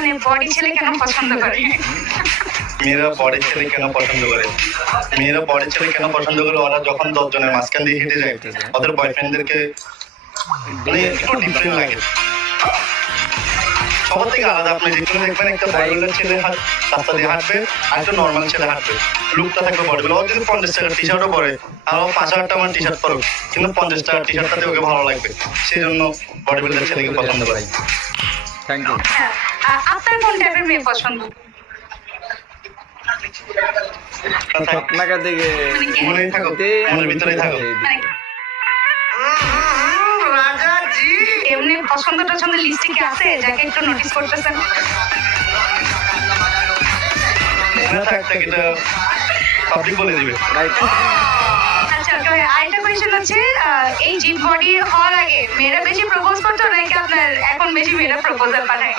মানে বডি ছেলে কেন পছন্দ করে? মেয়েরা বডি ছেলে কেন পছন্দ করে? মেয়েরা বডি ছেলে কেন পছন্দ করে? ওরা যখন 10 জনের মাঝখান দিয়ে হেঁটে যায় ওদের বয়ফ্রেন্ডদেরকে মানে একটু ডিফারেন্ট লাগে। সবার থেকে আলাদা। আপনি যেখানে দেখবেন একটা বডিবিল্ডার ছেলে রাস্তা দিয়ে হাঁটবে আর একটা নর্মাল ছেলে হাঁটবে, লুকটা থাকবে বডিবিল্ডার। ও যদি 50 টাকার টি শার্টও পরে আর ও 5,000 টাকার টি শার্ট পরুক, কিন্তু 50 টাকার টি শার্টটাতে ওকে ভালো লাগবে, সেই জন্য বডিবিল্ডার ছেলেকে পছন্দ করে। Thank you. আপনার কোন টাইপের মেয়ে পছন্দ? আপনাকে দিকে মনেই থাকো, মনের ভিতরেই থাকো। এমনি পছন্দ টছন্দ লিস্টে কি আছে যাকে একটু নোটিস করতেছেন? না থাকতে এটা পাবলিক বলে দিবে। আচ্ছা, তো আরেকটা কোয়েশ্চেন হচ্ছে, এই জিম বডি হওয়ার আগে মেয়েরা বেশি প্রপোজ করতো নাকি আপনার এখন বেশি মেয়েরা প্রপোজাল পাঠায়?